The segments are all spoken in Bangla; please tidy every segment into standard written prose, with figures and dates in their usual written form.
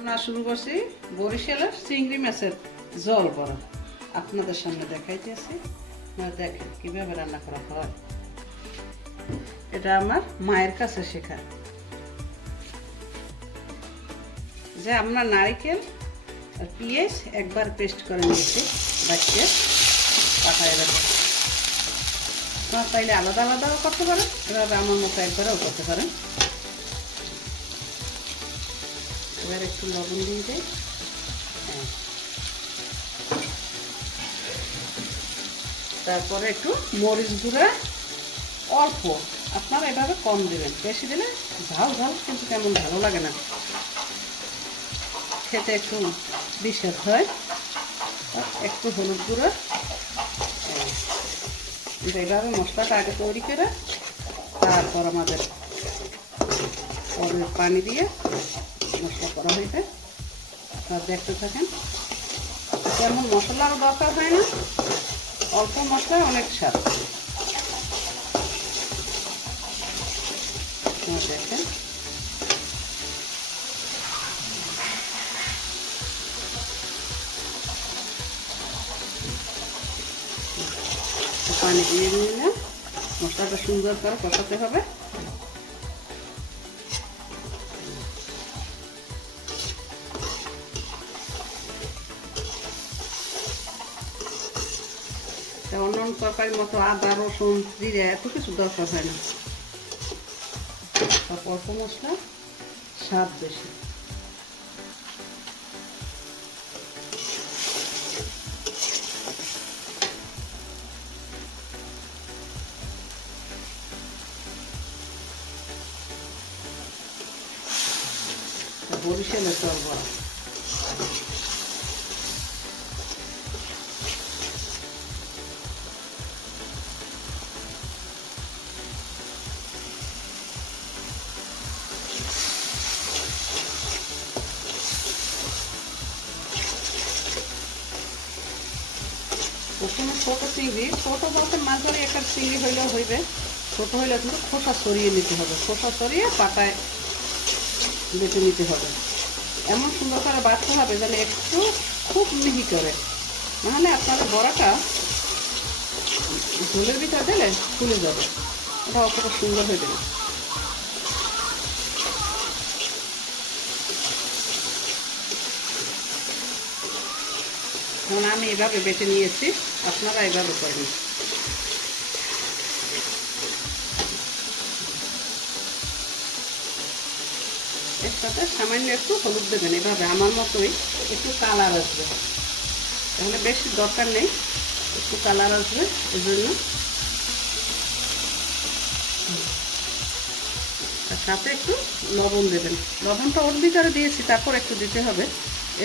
আমরা শুরু করছি বরিশালের চিংড়ি মাছের ঝোল বড়া। আপনাদের সামনে দেখাইতেছি, দেখেন কিভাবে রান্না করা হয়। এটা আমার মায়ের কাছে শেখা, যে আমরা নারকেল আর পেঁয়াজ একবার পেস্ট করে নিয়েছি, বাচ্চা পাঠায় রাখা। আপনারা চাইলে আলাদা আলাদাও করতে পারেন, এভাবে আমার মতো একবারেও করতে পারেন। এবার একটু লবণ দিয়ে দিই। তারপরে একটু মরিচ গুঁড়া অল্প, আপনারা এভাবে কম দেবেন, বেশি দিলে ঝাল ঝাল কিন্তু তেমন ভালো লাগে না, খেতে একটু বিস্বাদ হয়। একটু হলুদ গুঁড়া, এইভাবে মশলাটা আগে তৈরি করে তারপর আমাদের পানি দিয়ে মশলা করা হয়েছে। আপনারা দেখতে থাকেন, তেমন মশলারও দরকার হয় না, অল্প মশলায় অনেক স্বাদ। দেখেন পানি দিয়ে নিলে মশলাটা সুন্দর করে কষাতে হবে। অন্য তরকারির মতো আদা রসুন জিরে এত কিছু দরকার হয় না, অল্প মশলা স্বাদ বেশি। বরিশালের চল বড়া। প্রথমে ছোটো চিংড়ি, ছোটো বলতে মাঝারি একটা চিংড়ি হইলেও হইবে, ছোটো হইলে কিন্তু খোসা সরিয়ে নিতে হবে, খোসা সরিয়ে পাটায় বেটে নিতে হবে। এমন সুন্দর করে বাটতে হবে যেন একটু খুব মিহি করে, নাহলে আপনাদের বড়াটা ঝোলের ভিতরে দিলে ফুলে যাবে, ওটা অতটা সুন্দর হয়ে যাবে। যেমন আমি এভাবে বেটে নিয়েছি, আপনারা এভাবে করবেন। এর সাথে সামান্য একটু হলুদ দেবেন, এভাবে আমার মতোই একটু কালার আসবে, তাহলে বেশি দরকার নেই, একটু কালার আসবে এই জন্য। তার সাথে একটু লবণ দেবেন, লবণটা ওর ভিতরে দিয়েছি, তারপর একটু দিতে হবে,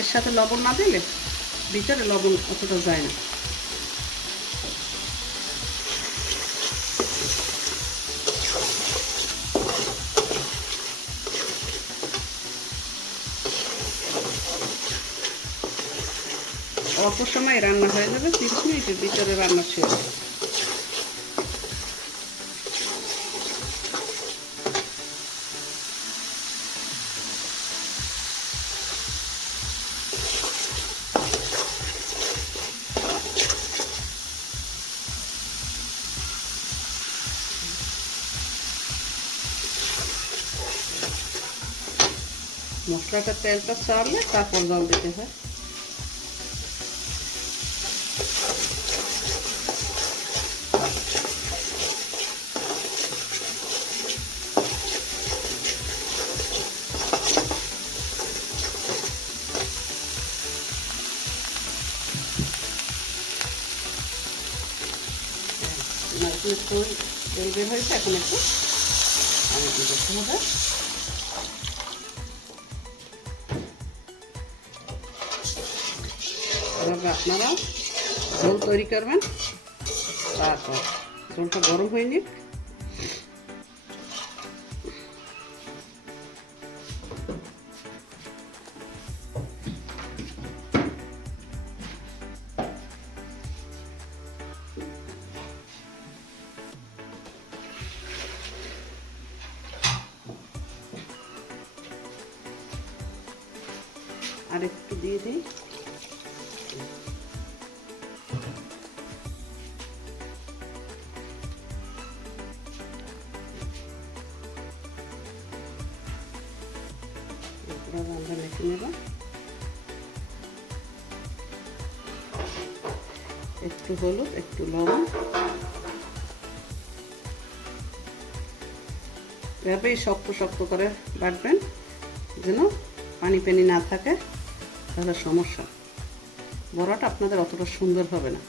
এর সাথে লবণ না দিলে ভিতরে লবণ অতটা যায় না। অল্প সময় রান্না হয়ে যাবে, 30 মিনিটের ভিতরে রান্না শেষ। মশলাটা তেলটা ছাড়লে তারপর জল দিতে হয়। একটু তেল বের হয়েছে, এখন একটু পানি দিয়ে দিতে হবে। এভাবে আপনারা ঝোল তৈরি করবেন, তারপর ঝোলটা গরম হয়ে নিক। আর একটু দিয়ে দিই। আমরা মেখে নেব। একটু হলুদ, একটু লবণ, এভাবেই শক্ত শক্ত করে বাটবেন যেন পানি পানি না থাকে, তাহলে সমস্যা, বড়াটা আপনাদের অতটা সুন্দর হবে না।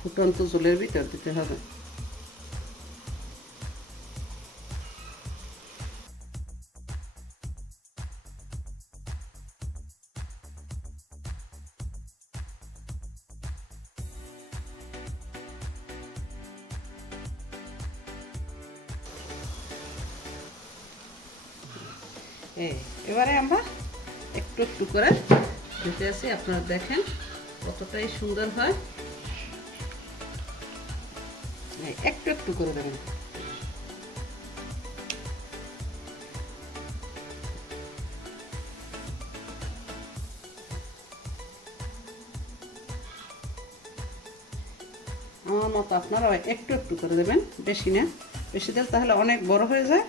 ফুটন্ত জলের ভিতর দিতে হবে। এবারে আমরা একটু একটু করে দিতে আসি, আপনারা দেখেন কতটাই সুন্দর হয়। একটু একটু করে দেবেন। আমার মতো আপনারা একটু একটু করে দেবেন, বেশি না। বেশি দিলে তাহলে অনেক বড় হয়ে যায়,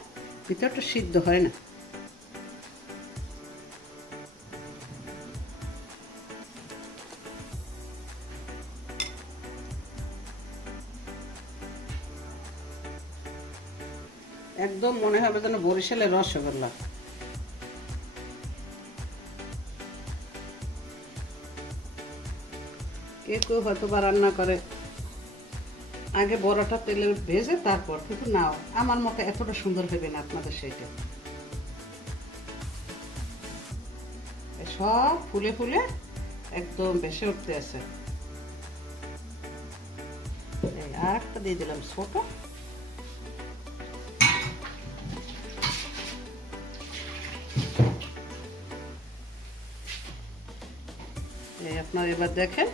ভিতরটা সিদ্ধ হয় না। একদম মনে হবে যেন বরিশালের রসগোল্লা। কেউ হয়তো বা রান্না করে আগে বড়াটা তেলে ভেজে তারপর, কিন্তু না, আমার মতো এতটা সুন্দর হবে না আপনাদের সেইটা। সব ফুলে ফুলে একদম ভেসে উঠতে আছে। আর একটা দিয়ে দিলাম ছোট। আপনারা এবার দেখেন,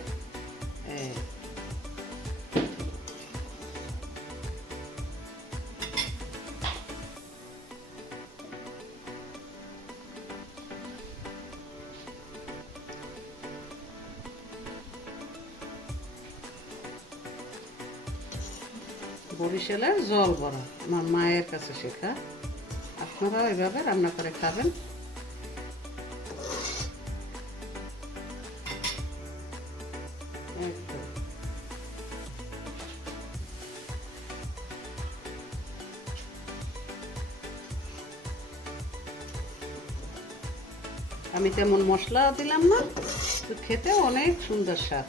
বরিশালের জল বড়া আমার মায়ের কাছে শেখা। আপনারাও এভাবে রান্না করে খাবেন। আমি তেমন মশলা দিলাম না, তো খেতে অনেক সুন্দর স্বাদ।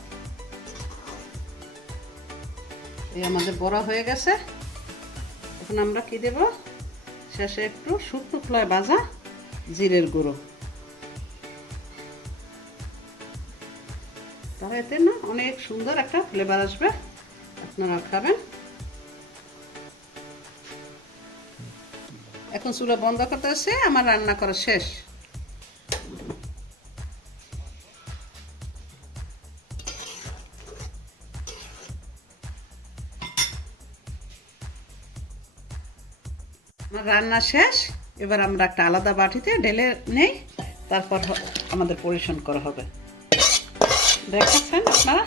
এই আমাদের বড়া হয়ে গেছে। এখন আমরা কি দেব, শেষে একটু শুকনো খোলায় ভাজা জিরের গুঁড়ো। তাহলে এতে না অনেক সুন্দর একটা ফ্লেভার আসবে, আপনারা খাবেন। এখন চুলা বন্ধ করতে আসছে, আমার রান্না করা শেষ। আমার রান্না শেষ। এবার আমরা একটা আলাদা বাটিতে ঢেলে নেই, তারপর আমাদের পরিবেশন করা হবে। দেখাচ্ছেন আপনারা,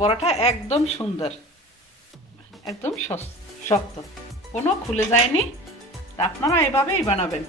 বড়াটা একদম সুন্দর, একদম শক্ত, কোনো খুলে যায়নি। আপনারা এভাবেই বানাবেন।